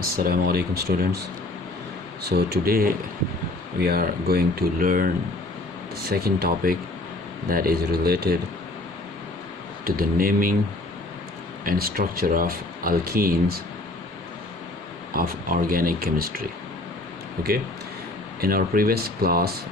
Assalamu alaikum students. So today we are going to learn the second topic that is related to the naming and structure of alkenes of organic chemistry. Okay, in our previous class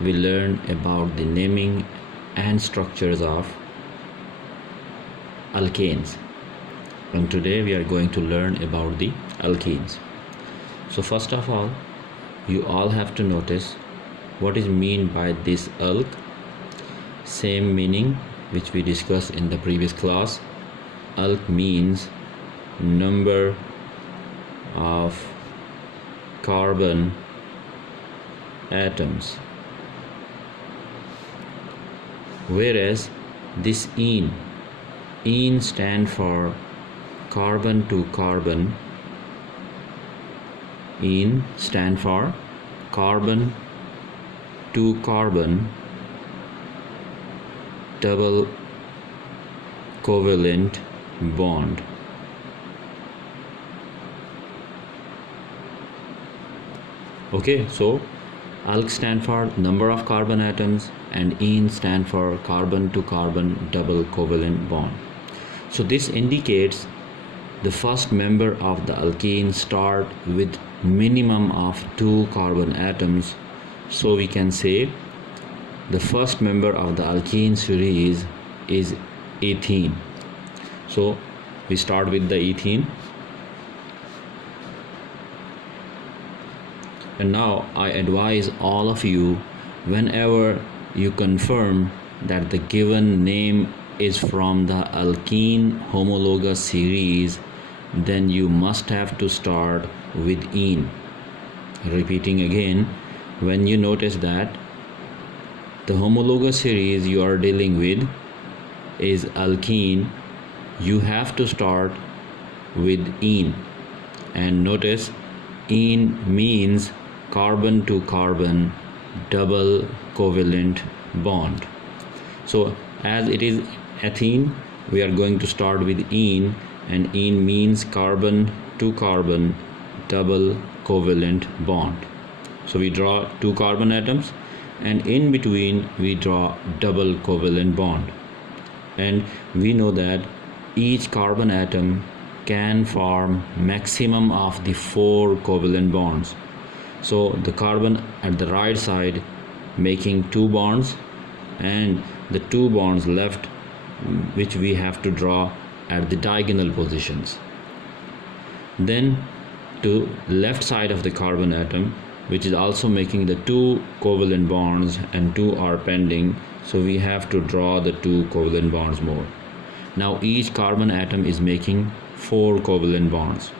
we learned about the naming and structures of alkanes, and today we are going to learn about the alkenes. So first of all, you all have to notice what is meant by this alk. Same meaning which we discussed in the previous class. Alk means number of carbon atoms, whereas this ene stand for carbon to carbon. Ene stand for carbon to carbon double covalent bond. Okay, so alk stand for number of carbon atoms and ene stand for carbon to carbon double covalent bond. So this indicates the first member of the alkene start with minimum of 2 carbon atoms. So we can say the first member of the alkene series is ethene. So we start with the ethene, and now I advise all of you, whenever you confirm that the given name is from the alkene homologous series, then you must have to start with ene. Repeating again, when you notice that the homologous series you are dealing with is alkene, you have to start with ene. And notice, ene means carbon to carbon double covalent bond. So as it is ethene, we are going to start with ene, and ene means carbon to carbon double covalent bond. So we draw 2 carbon atoms, and in between we draw double covalent bond. And we know that each carbon atom can form maximum of the 4 covalent bonds. So the carbon at the right side making 2 bonds, and the 2 bonds left which we have to draw at the diagonal positions. Then to left side of the carbon atom, which is also making the 2 covalent bonds, and 2 are pending, so we have to draw the 2 covalent bonds more. Now each carbon atom is making 4 covalent bonds.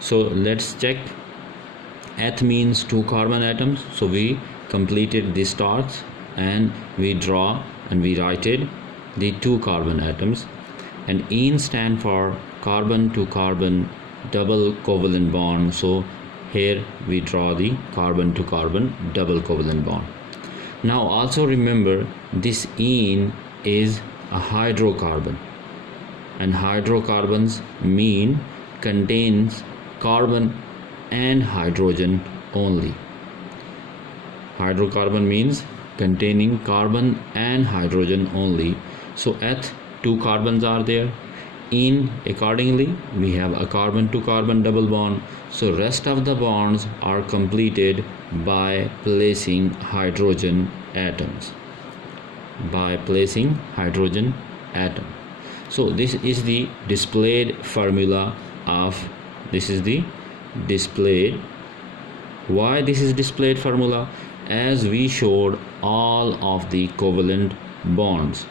So let's check. Eth means 2 carbon atoms, so we completed this starts and we draw and we write it the 2 carbon atoms. And ene stand for carbon to carbon double covalent bond, so here we draw the carbon to carbon double covalent bond. Now also remember, this ene is a hydrocarbon, and hydrocarbons mean contains carbon and hydrogen only. Hydrocarbon means containing carbon and hydrogen only. So eth 2 carbons are there. Ene, accordingly we have a carbon to carbon double bond, so rest of the bonds are completed by placing hydrogen atoms. So this is the displayed formula of why this is displayed formula? As we showed all of the covalent bonds.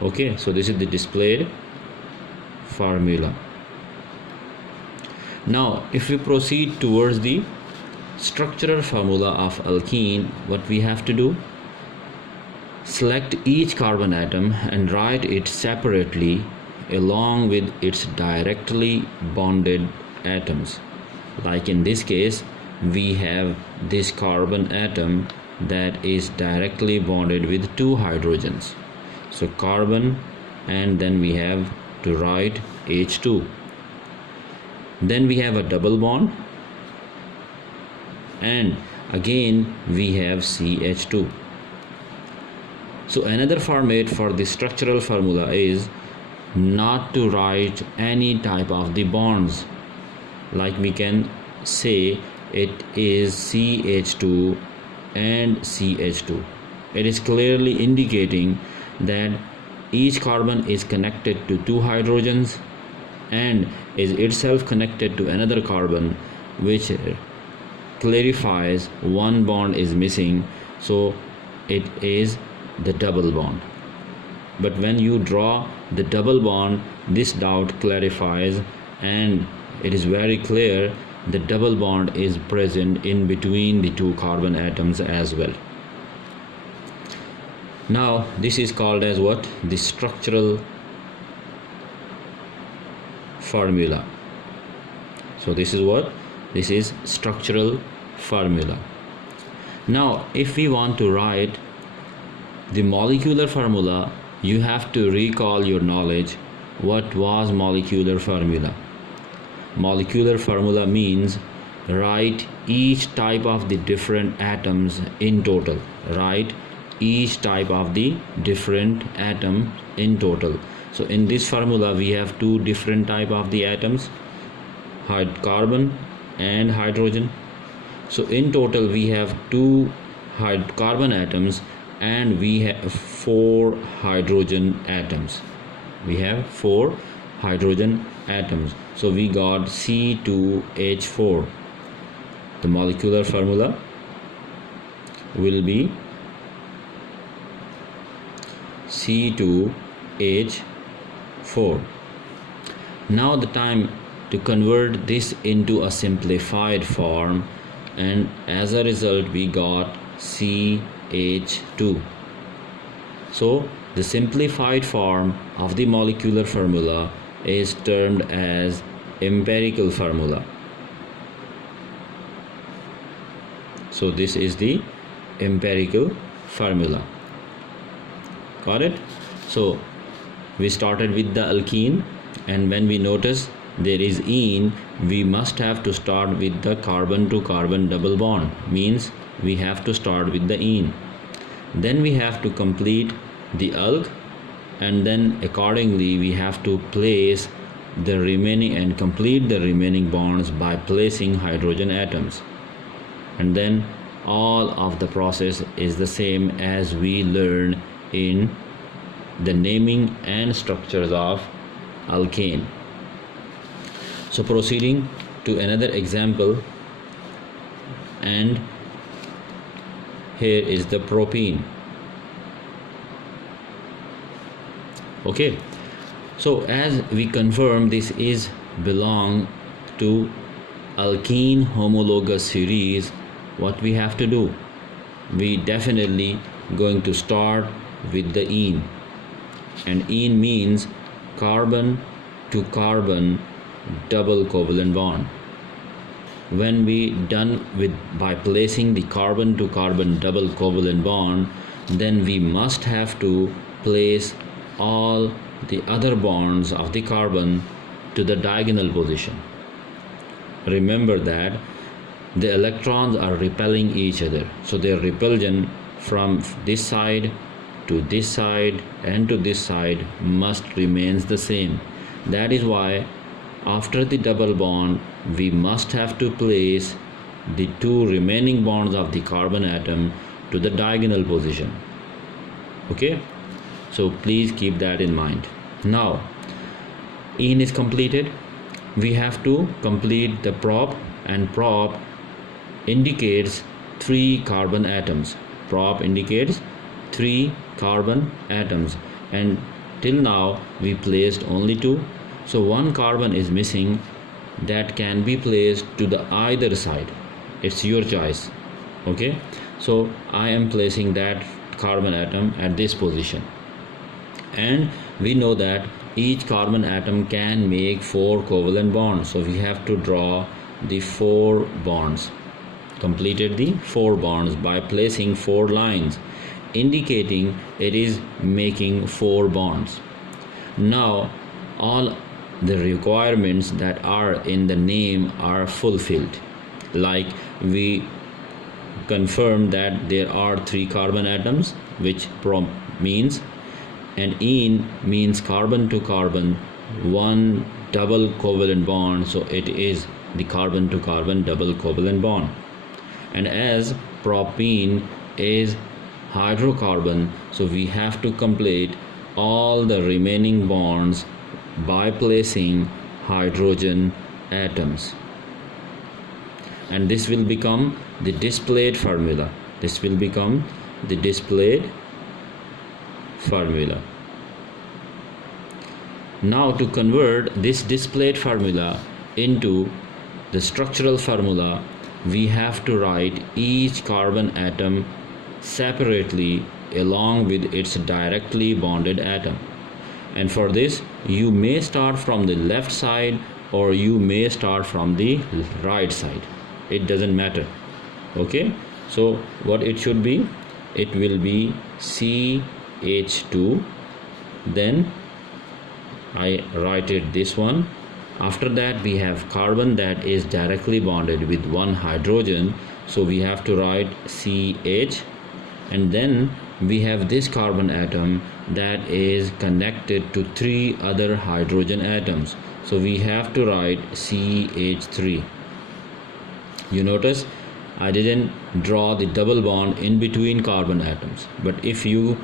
Okay, so this is the displayed formula. Now if we proceed towards the structural formula of alkene, what we have to do? Select each carbon atom and write it separately along with its directly bonded atoms. Like in this case, we have this carbon atom that is directly bonded with 2 hydrogens. So carbon, and then we have to write H2. Then we have a double bond, and again we have CH2. So another format for the structural formula is not to write any type of the bonds. Like we can say it is CH2 and CH2. It is clearly indicating that each carbon is connected to two hydrogens and is itself connected to another carbon, which clarifies one bond is missing, so it is the double bond. But when you draw the double bond, this doubt clarifies, and it is very clear the double bond is present in between the two carbon atoms as well. Now this is called as what? The structural formula. So this is what? This is structural formula. Now if we want to write the molecular formula, you have to recall your knowledge. What was molecular formula? Molecular formula means write each type of the different atoms in total. Write each type of the different atom in total. So in this formula we have two different type of the atoms, carbon and hydrogen. So in total we have two carbon atoms and we have 4 hydrogen atoms. We have 4 hydrogen atoms. So we got C2H4. The molecular formula will be C2H4. Now the time to convert this into a simplified form, and as a result we got CH2. So the simplified form of the molecular formula is termed as empirical formula. So this is the empirical formula. Got it? So we started with the alkene, and when we notice there is ene, we must have to start with the carbon to carbon double bond, means we have to start with the ene. Then we have to complete the alk, and then accordingly we have to place the remaining and complete the remaining bonds by placing hydrogen atoms. And then all of the process is the same as we learned in the naming and structures of alkane. So proceeding to another example, and here is the propane. Okay, so as we confirm this is belong to alkene homologous series, what we have to do? We definitely going to start with the ene, and ene means carbon to carbon double covalent bond. When we done with by placing the carbon to carbon double covalent bond, then we must have to place all the other bonds of the carbon to the diagonal position. Remember that the electrons are repelling each other, so their repulsion from this side to this side and to this side must remains the same. That is why after the double bond we must have to place the two remaining bonds of the carbon atom to the diagonal position. Okay, so please keep that in mind. Now ene is completed, we have to complete the prop, and prop indicates 3 carbon atoms. Prop indicates 3 carbon atoms, and till now we placed only 2. So 1 carbon is missing, that can be placed to the either side. It's your choice. Okay, so I am placing that carbon atom at this position, and we know that each carbon atom can make 4 covalent bonds, so we have to draw the 4 bonds. Completed the 4 bonds by placing 4 lines indicating it is making 4 bonds. Now all the requirements that are in the name are fulfilled. Like we confirm that there are 3 carbon atoms, which means, and ene means carbon to carbon, one double covalent bond, so it is the carbon to carbon double covalent bond. And as propene is hydrocarbon, so we have to complete all the remaining bonds by placing hydrogen atoms, and this will become the displayed formula. This will become the displayed formula. Now to convert this displayed formula into the structural formula, we have to write each carbon atom separately along with its directly bonded atom. And for this, you may start from the left side or you may start from the right side. It doesn't matter. Okay, so what it should be? It will be CH2. Then I write it this one. After that, we have carbon that is directly bonded with one hydrogen, so we have to write CH. And then we have this carbon atom that is connected to 3 other hydrogen atoms, so we have to write CH3. You notice I didn't draw the double bond in between carbon atoms, but if you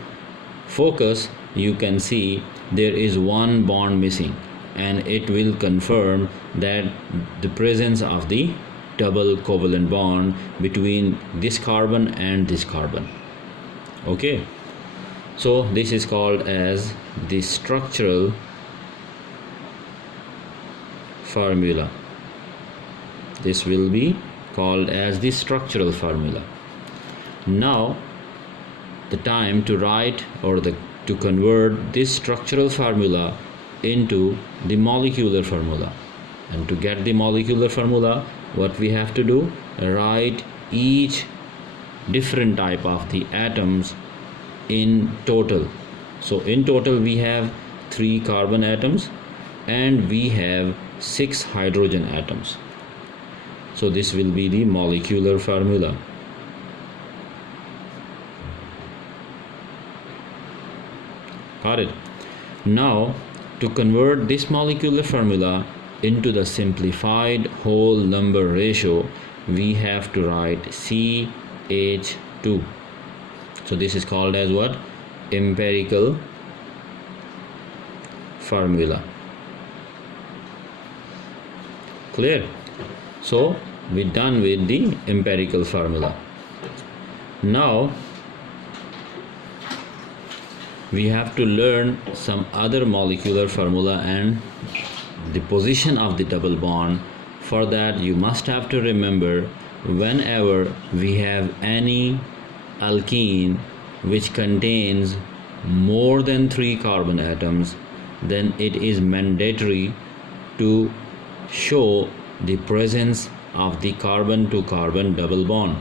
focus, you can see there is one bond missing, and it will confirm that the presence of the double covalent bond between this carbon and this carbon. Okay, so this is called as the structural formula. This will be called as the structural formula. Now the time to write or to convert this structural formula into the molecular formula. And to get the molecular formula, what we have to do, write each different type of the atoms in total. So in total we have 3 carbon atoms and we have 6 hydrogen atoms. So this will be the molecular formula. Got it? Now to convert this molecular formula into the simplified whole number ratio, we have to write CH2. So this is called as what? Empirical formula. Clear? So we're done with the empirical formula. Now we have to learn some other molecular formula and the position of the double bond. For that, you must have to remember, whenever we have any alkene which contains more than 3 carbon atoms, then it is mandatory to show the presence of the carbon to carbon double bond.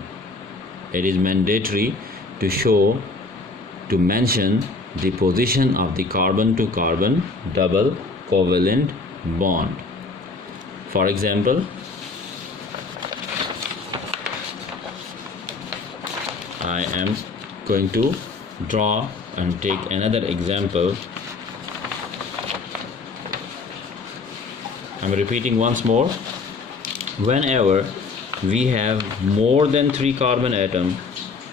It is mandatory to mention the position of the carbon to carbon double covalent bond. For example, I am going to draw and take another example. I'm repeating once more. Whenever we have more than 3 carbon atoms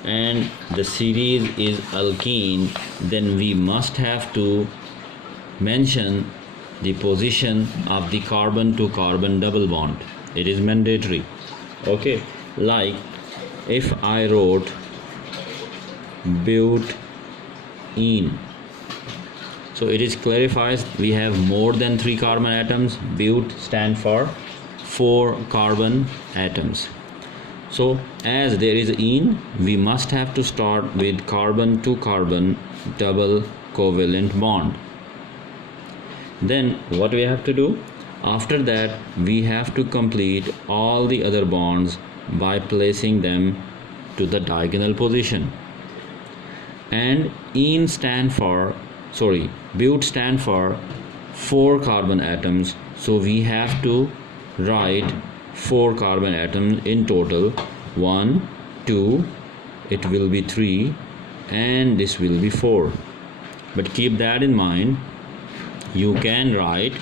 and the series is alkene, then we must have to mention the position of the carbon to carbon double bond. It is mandatory. Okay, like if I wrote butene, so it is clarifies we have more than 3 carbon atoms. But stand for 4 carbon atoms. So as there is ene, we must have to start with carbon to carbon double covalent bond. Then what we have to do? After that, we have to complete all the other bonds by placing them to the diagonal position. And but stand for 4 carbon atoms, so we have to write 4 carbon atoms in total. 1, 2, it will be 3, and this will be 4. But keep that in mind, you can write